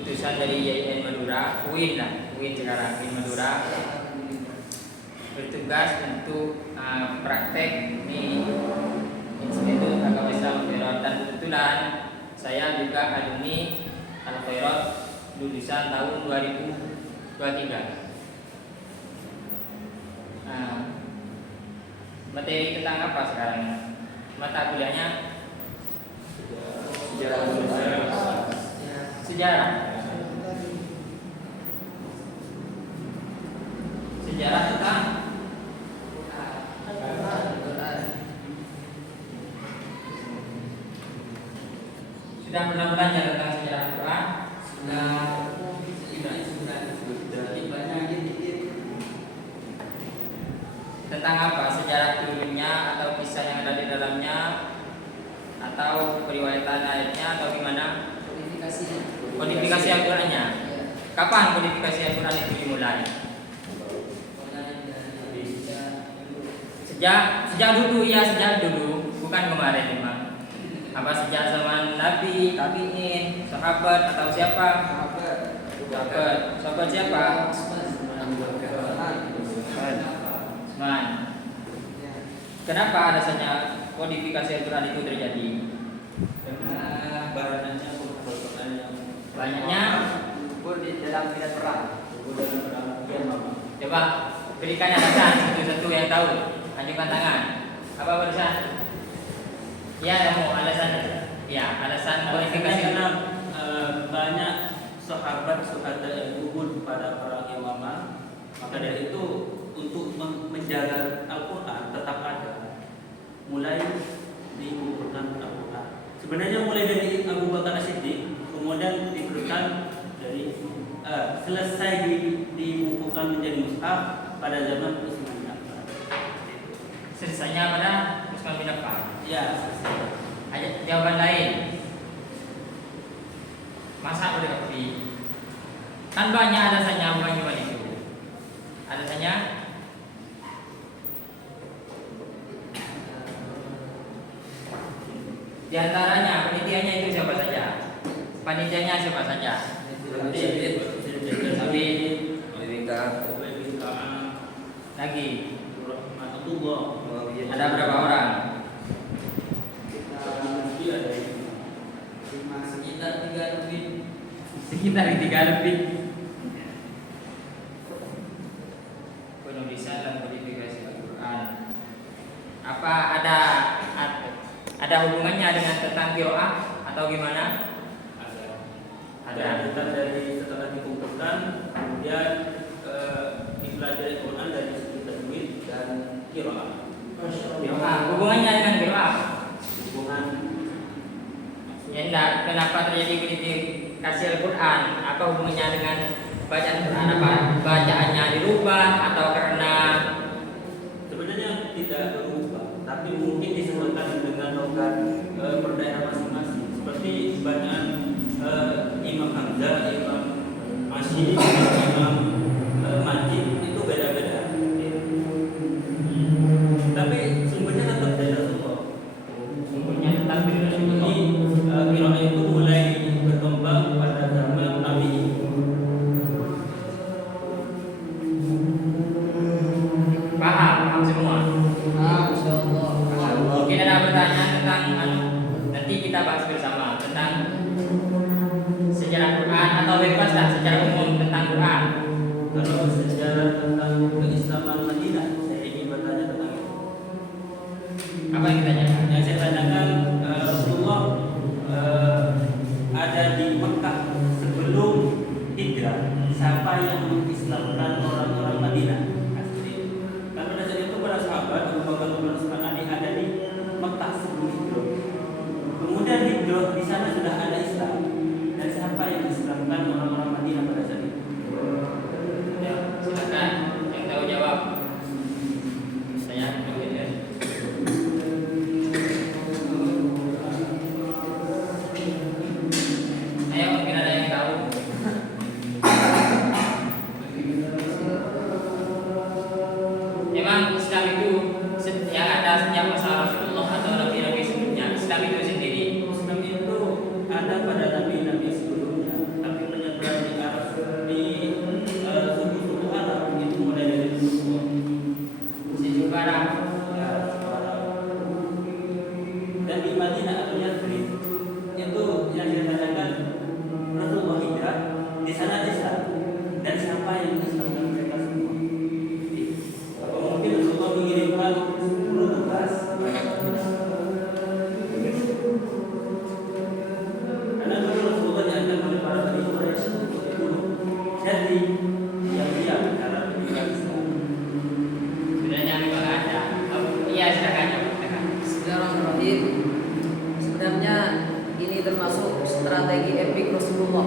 utusan dari YIN Madura, UIN sekarang, UIN Madura, bertugas untuk praktek di Institut Agama Islam Al-Khairot, dan kebetulan saya juga alumni Al-Khairot lulusan tahun 2023. Materi tentang apa sekarang? Mata kuliahnya sejarah tentang sudah pernah belajar tentang sejarah Al-Quran? Tentang apa? Sejarah turunnya atau kisah yang ada di dalamnya, atau periwayatan ayatnya, atau gimana? Kodifikasi Al-Qurannya. Kapan kodifikasi Al-Quran itu dimulai? Sejak dulu, bukan kemarin memang. Apa sejak zaman Nabi, tabi'in, sahabat, atau siapa? Sahabat siapa? Usman. Kenapa alasannya kodifikasi Al-Quran itu terjadi? Karena Banyaknya di dalam medan perang. Coba berikan alasan satu-satu yang tahu. Ajukan tangan. Apa alasan? Ya, mau alasan. Ya, alasan kodifikasi. Karena banyak sahabat yang gugur pada perang Yamamah, maka dari itu untuk menjaga Al-Quran tetap ada, mulai dikumpulkan Al-Quran. Sebenarnya mulai dari Abu Bakar As-Siddiq, kemudian diberikan dari selesai dibukukan menjadi mushaf pada zaman Utsman bin Affan. Selesainya pada Utsman bin Affan. Ya, Aja jawaban lain. Masa boleh kopi? Kan banyak alasannya bukan itu. Alasannya di antaranya penelitiannya itu siapa saja? Panitianya siapa saja? Lagi ada berapa orang? Sekitar 3 lebih. Penulisan dan kodifikasi Al-Quran. Apa ada hubungannya dengan tentang qiraah atau gimana? Ada. Dari setelah dikumpulkan, kemudian dipelajari Al-Quran dari segi tajwid dan qiraah. Hubungannya dengan qiraah. Hubungan Ya enggak, kenapa terjadi kodifikasi Al-Quran? Apa hubungannya dengan bacaan Al-Quran? Apa bacaannya dirubah atau karena sebenarnya tidak berubah, tapi mungkin disebutkan dengan logat per daerah masing-masing. Seperti bacaan Imam Hamzah, Imam Asyid, Imam Majid itu beda-beda. Tapi sumbernya tetap dari Rasulullah. sumbernya tentang Rasulullah? Qiraah itu mulai berkembang pada zaman Nabi. Paham semua? Mungkin ada pertanyaan tentang nanti kita bahas bersama tentang sejarah Quran, atau bebas lah secara umum tentang Quran. Kalau sejarah tentang keislaman Madinah, saya ingin bertanya tentang itu. Apa yang ditanyakan? Yang saya tanyakan, Rasulullah ada di Mekah sebelum hijrah. Siapa yang mengislamkan orang-orang Madinah? Dan pada saat itu para sahabat Abu Bakar dan Utsman ada di Mekah sebelum hijrah. Kemudian hijrah di sana sudah ada Islam. Dan siapa yang mengislamkan orang-orang Madinah pada saat itu? Ya. strategi epik Rasulullah.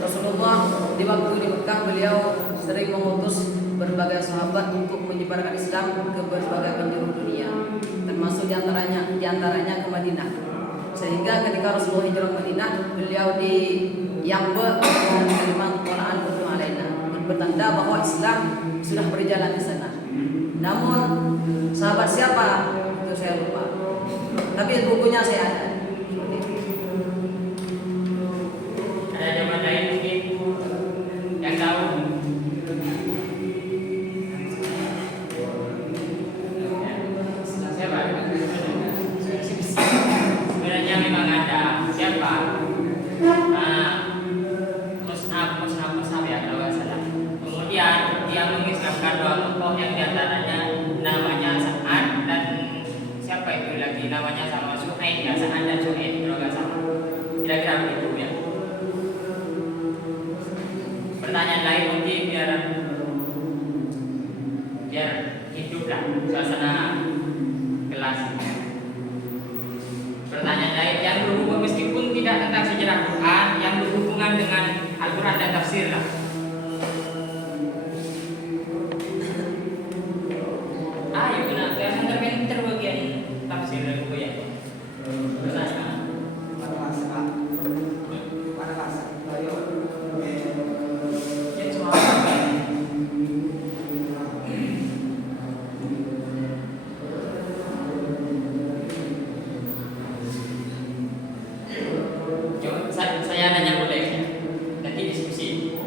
Rasulullah di waktu di Mekah beliau sering mengutus berbagai sahabat untuk menyebarkan Islam ke berbagai penjuru dunia, termasuk diantaranya ke Madinah. Sehingga ketika Rasulullah hijrah ke Madinah, beliau di Yambe dengan kalimat Quran alaina, bertanda bahwa Islam sudah berjalan di sana. Namun sahabat siapa itu saya lupa, tapi bukunya saya ada. Ada jawaban lain mungkin yang tahu? Siapa? Sebenarnya memang ada. Siapa? Mus'ab ya kalau nggak salah. Kemudian dia mengislamkan dua tokoh yang diantaranya namanya Sa'ad dan siapa itu lagi namanya sama Su'aid ya, Sa'ad dan Su'aid kalau nggak salah. Kira-kira begitu ya. Pertanyaan lain mungkin biar hiduplah suasana kelas. Pertanyaan lain yang berhubungan meskipun tidak tentang sejarah Quran, yang berhubungan dengan Al-Quran dan tafsir lah. Ayo kenapa yang pinter bagian tafsir dulu ya. Saya nanya boleh ya? Nanti diskusi.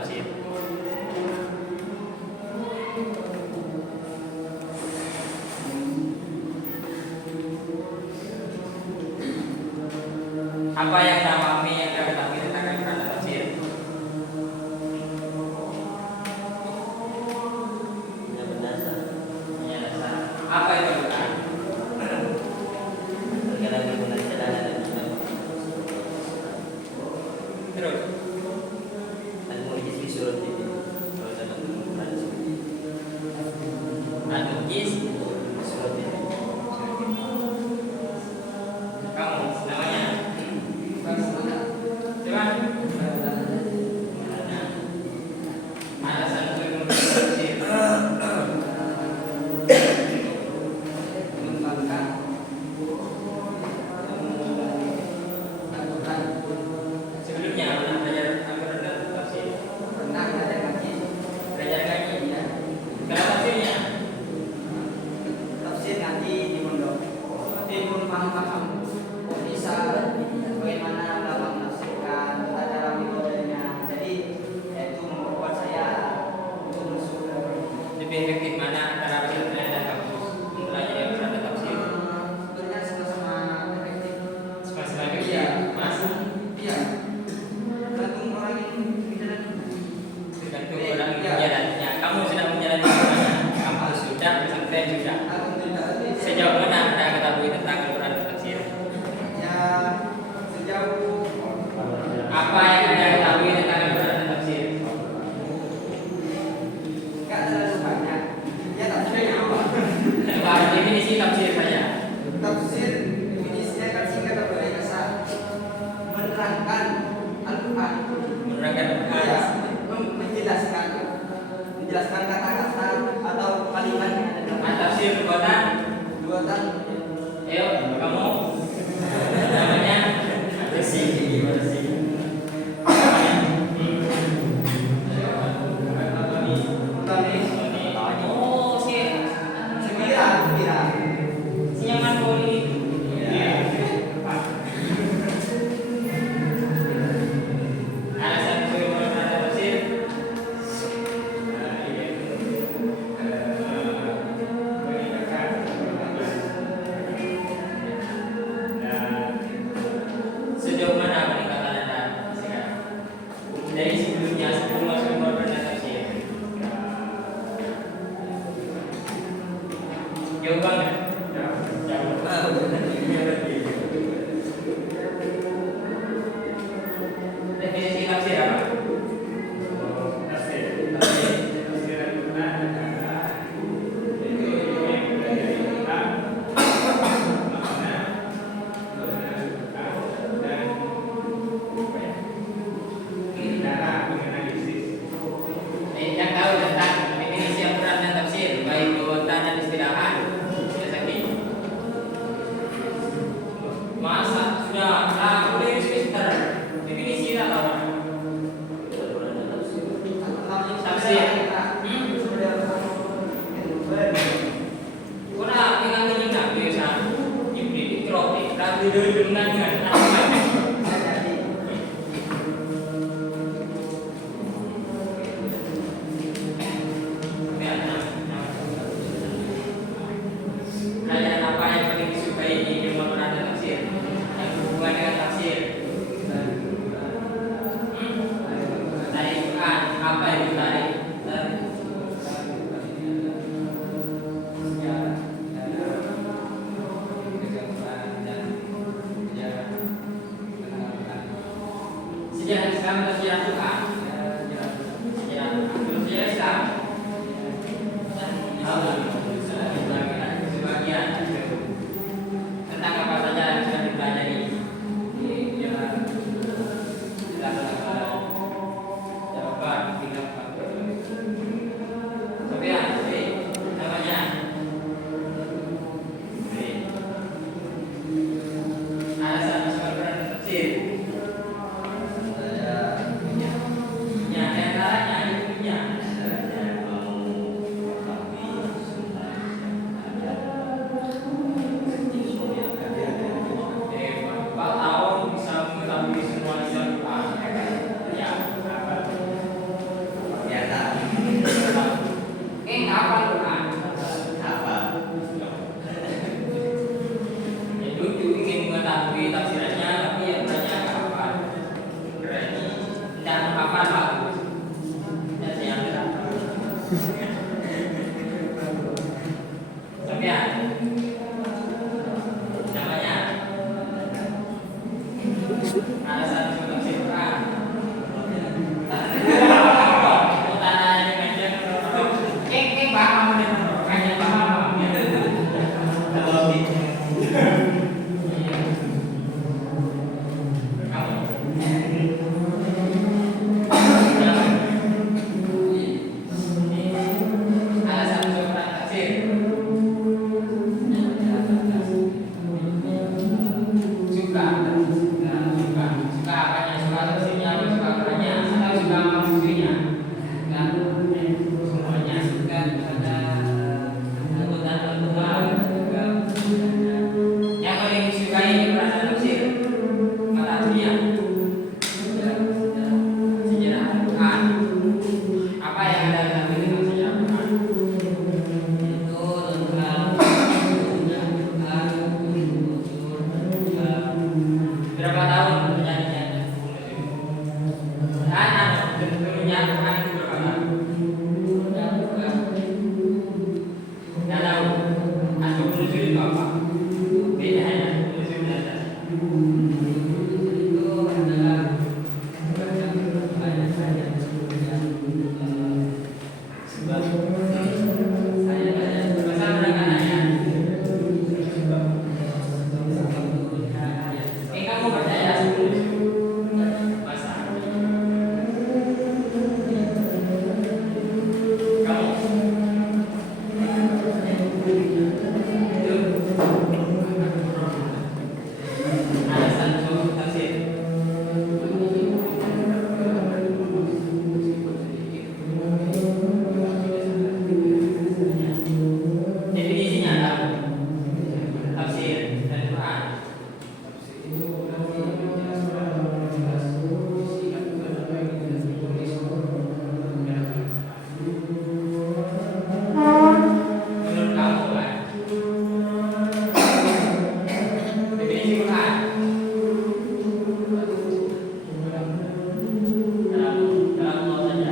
tafsir. Apa yang Anda pahami yang Anda ketahui tentang Al-Quran dan tafsir? Yang berdasar. Ya, dasar. Apa itu Al-Quran? Terkadang berguna sederhana dan juga Terus, al-mu'jiz fi surat ini. Kalau dalam Al-Quran Al-Mu'jiz. surat ini. Kamu namanya? Coba. Alasan untuk tafsir. mengembangkan Al-Quran. Sebelumnya pernah belajar Al-Quran dan tafsir. Pernah ada ngaji Belajar ngaji. Kalau tafsirnya, tafsir ngaji di pondok, tapi belum paham kok bisa bagaimana dalam menafsirkan tata cara metodenya. Jadi itu membuat saya untuk masuk ke lebih efektif mana antara pesantren dan kampus mempelajari Al-Quran dan tafsir? sebenarnya sama-sama efektif. Sama-sama efektif. Masa? Iya. Tergantung orang yang menjalani. Tergantung orang yang menjalannya. Kamu sedang menjalani mana? Kampus sudah, pesantren sudah. Alhamdulillah. Sejauh mana Anda ketahui tentang Al-Quran dan tafsir? Ya sejauh Apa yang Anda ketahui tentang Al-Quran dan tafsir? nggak terlalu banyak. Ya tafsirnya apa? Bahas definisi tafsir saja. Tafsir definisinya kan singkat atau besar, menerangkan Al-Quran. Menerangkan Ya, Al-Quran. menjelaskan kata-kata atau kalimat yang ada dalam Tafsir perbuatan. buatan. Ayo, kamu namanya bersih. Gimana sih? Oh, Sekira. Sinyaman poli. Alasan Al-Quran dan tafsir. Sejauh mana peningkatan Anda sekarang? Dari sebelumnya sebelum masuk Al-Quran dan tafsir. Jauh banget. Definisi tafsir apa? Yang tahu tentang definisi Al-Quran dan tafsir, baik kekuatan dan istilahan. Sudah sakit. Masa sudah boleh semester definisi tak tahu. Tafsir. Kurang dengan kenyang biasa. Iblis dikrok, tapi dengan pelajaran apa yang paling disukai di ilmu Al-Quran dan tafsir? Yang berhubungan dengan tafsir. Dari Quran, apa yang ditarik? Sejarah Islam atau sejarah Quran? Sejarah Quran. Sejarah Islam. Sebagian tentang apa saja yang sudah dipelajari di jawaban tinggal Sofian, namanya alasan untuk tafsir Quran. Berapa tahun terjadinya? Turunnya Quran itu berapa tahun? Nggak tahu. Asal nuzul itu apa? Beda ya. Nuzul dan Itu adalah Sebab pasal penekanan. Kamu percaya bahasa? Kamu? Alasan untuk tafsir. Definisinya apa? Tafsir dan Quran. Menurut kamu kan? Definisi Quran. Dalam Allah saja.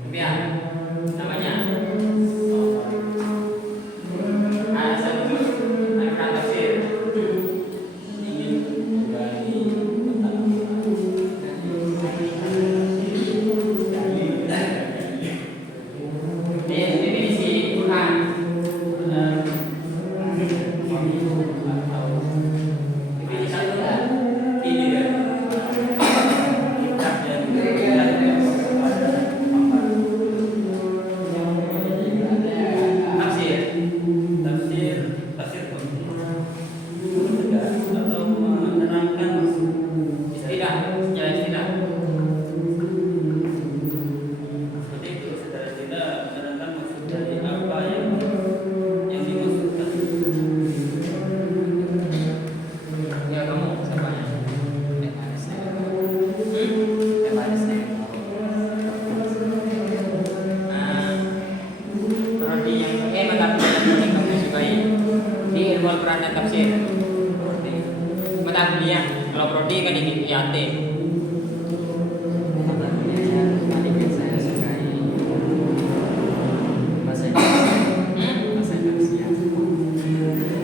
Kemudian namanya alasan untuk Al-Quran tafsir. ingin menggali tentang Definisi Quran. Definisi Al-Quran. ini ya kitab yang Tafsir. tafsir tegas atau menerangkan maksud. Istilah, secara istilah. Seperti itu secara tidak menerangkan maksud dari apa yang dimaksudkan. Ya kamu siapanya? Prodi yang mata kuliah yang kamu sukai di ilmu Al-Quran dan tafsir. Mata kuliah, kalau prodi kan di IAT.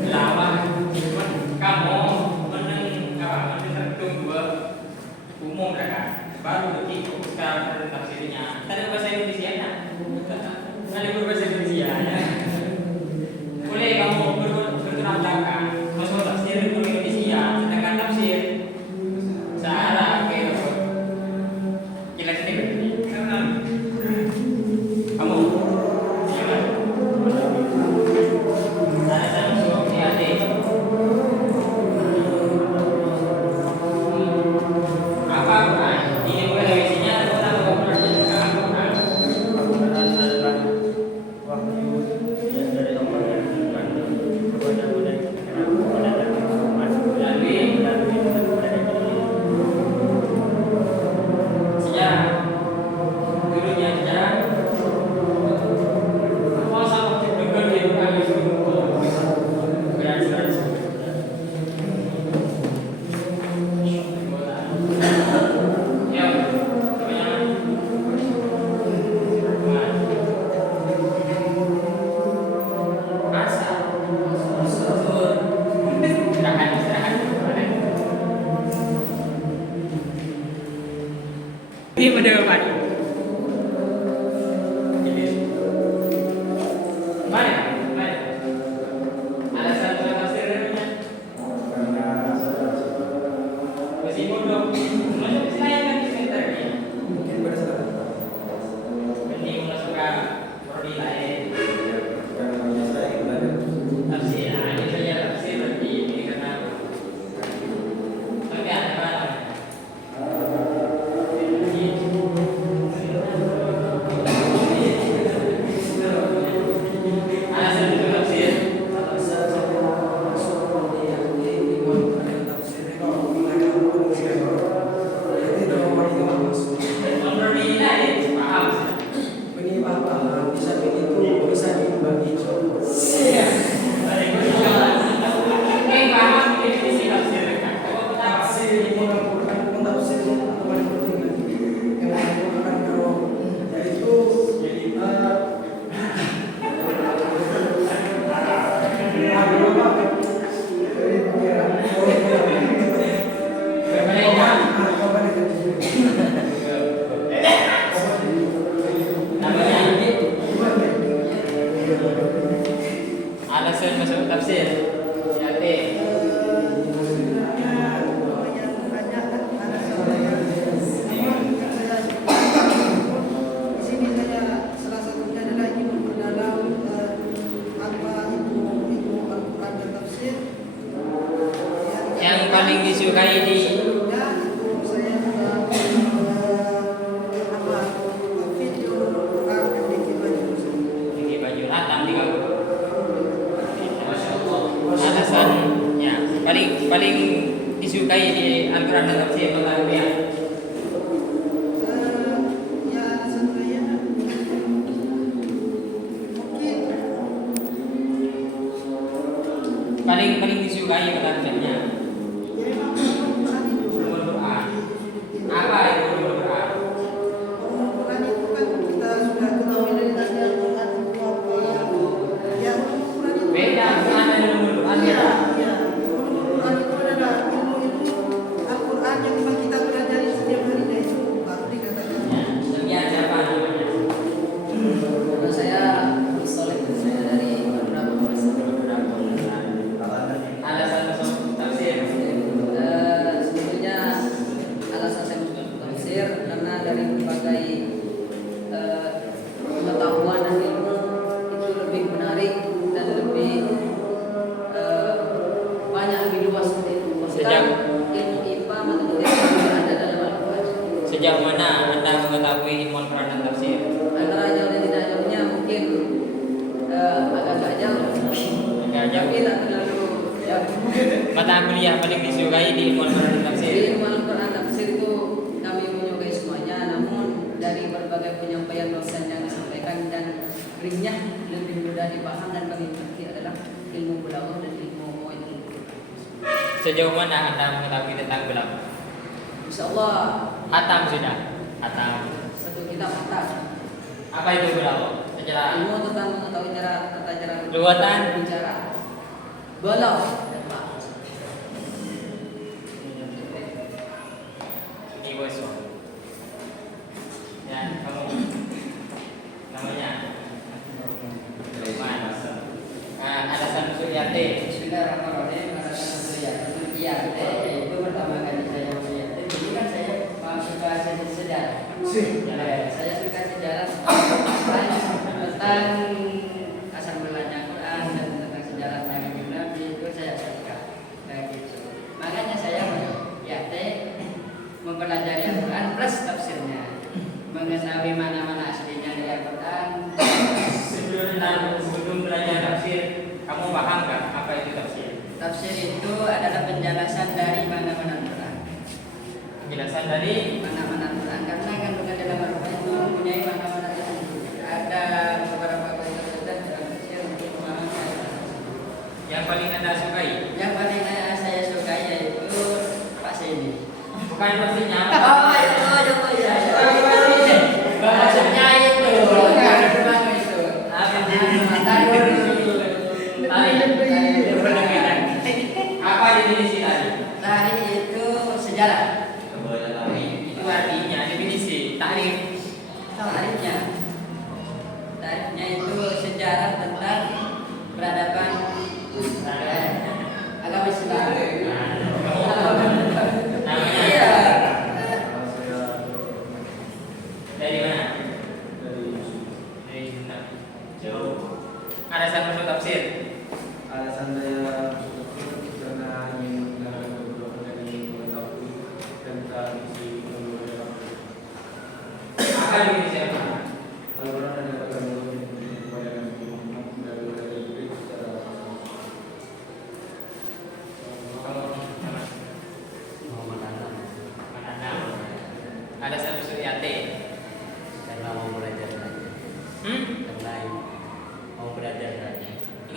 Lama, cuman kamu meneng apa? Meneng dua umum kan? Baru begitu sekarang tafsirnya. Tadi bahasa Indonesia nya. Kali berbahasa Indonesia ya. Boleh kamu bertutur belakang. Masuk tafsir itu Indonesia, sedangkan tafsir Sahara kayak apa? Jelas ini berarti. Kamu siapa? Ada Samsung IAT. Apa Quran? Ini mulai dari isinya atau tambah Quran? Quran. Al-Quran adalah wahyu yang dari Allah yang diturunkan kepada mereka kepada Nabi Muhammad jawaban. Mana? Mana? Alasan tafsirnya? Masih bodoh. Masuk saya kan di sekitar ini. Mungkin pada saat Mending masuk ke prodi lain. karena saya ibadah Tafsir, ini saja tafsir berarti ini karena tapi ada mana? Alasan itu tafsir. Prodi lain paham. Paham definisi tafsir kan? Alasan masuk tafsir. Ya, teh. Yang paling disukai di Gigi baju hatam di kau. Alasannya paling disukai di Al-Quran dan tafsir tentang dia. Paling disukai kata-katanya. Umul Quran. Apa itu umul Quran? Beda Quran dan umul Quran. Tapi ada apa namanya? Karena saya soleh, saya dari beberapa masalah. Alasan masuk tafsir. Sebetulnya alasan saya masuk tafsir karena dari berbagai pengetahuan dan ilmu itu lebih menarik dan lebih banyak, lebih luas seperti itu. Maksudnya ilmu IPA matematika yang ada dalam Al-Quran. Sejauh mana Anda mengetahui ilmu Al-Quran dan tafsir? Antara jauh dan tidak jauhnya mungkin agak jauh, Agak jauh. tapi tak terlalu jauh. Mata kuliah paling disukai di ilmu Al-Quran dan tafsir. Jadi ilmu Al-Quran tafsir itu kami menyukai semuanya, namun dari berbagai penyampaian dosen yang disampaikan dan ringnya lebih mudah dipaham dan kami mengerti adalah ilmu balaghah dan ilmu qawaidul Quran. Sejauh mana Anda mengetahui tentang belaghah? Insyaallah Hatam sudah. Hatam. satu kitab kata Apa itu belaghah? Secara ilmu tentang mengetahui tata cara Luatan. bicara. Balaghah dan bahasa. ini bos. Ya, kamu namanya Lukman. Alasan masuk YT. Bismillahirrahmanirrahim. Alasan masuk YT itu pertama kali saya masuk YT. Jadi kan saya suka sejarah. Saya suka sejarah tentang asal mulanya Quran dan tentang sejarahnya Nabi itu saya suka. Begitu. Makanya saya masuk YT mempelajari Al-Quran plus tafsirnya, mengetahui mana-mana aslinya dari Al-Quran. Sebelum belajar tafsir, kamu paham nggak apa itu tafsir? Tafsir itu adalah penjelasan dari mana-mana Al-Quran. Penjelasan dari Mana-mana Al-Quran karena kandungan dalam Al-Quran itu mempunyai mana-mana Al-Quran. Ada beberapa kaitan dalam tafsir untuk memahami Al-Quran. yang paling Anda sukai. Yang paling saya sukai yaitu Pak Seni. Bukan pastinya. Oh itu ya. Bahasanya itu. Bukan itu. Apa definisi tadi? Tari itu sejarah. Itu artinya definisi. Tari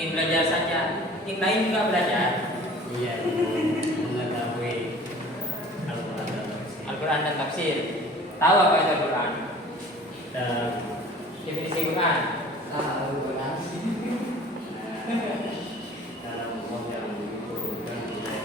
tim belajar saja, tim lain juga belajar Iya, mengetahui Al-Quran dan tafsir. Al-Quran dan tafsir. Tahu apa itu Al-Quran? Dan Definisi Quran. Al-Quran. dalam model bukan tidak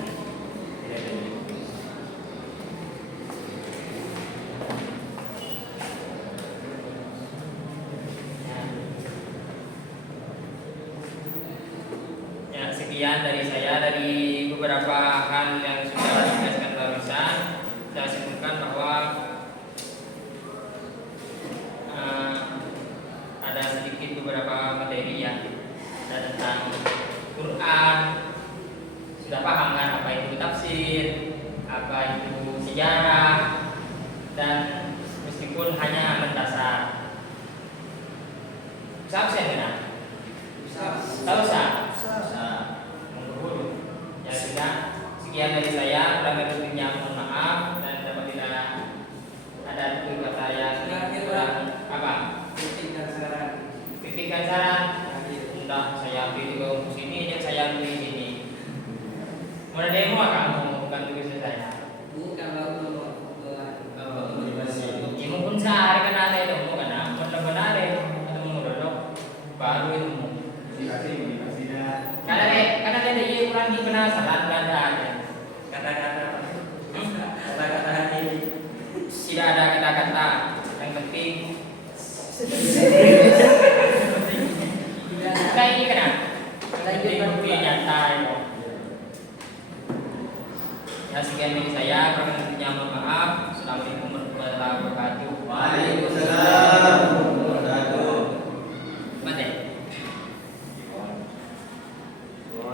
Ya, sekian dari saya, dari beberapa hal yang sudah dijelaskan barusan. Saya simpulkan bahwa ada sedikit beberapa materi ya, ada tentang Quran, sudah paham kan apa itu tafsir, apa itu sejarah, dan meskipun hanya mendasar. Absen kan? Tak usah. Mengguru. Ya sudah. Sekian dari saya. Kurang lebihnya mohon maaf, dan apabila ada tutur kata yang kurang apa? Kritik dan saran. Sudah saya ambil di sini, yang saya ambil di sini. Mau ada demo kamu bukan tugas saya. Ini pun sehari kan ada itu, bukan apa? Benar-benar ada menurut baru itu. Karena ada yang kurang di penasaran Belanda aja. Kata-kata hati. Tidak ada kata-kata yang penting. Kayak ini kan? Penting bukti nyata itu. Ya sekian dari saya, kurang lebihnya mohon maaf.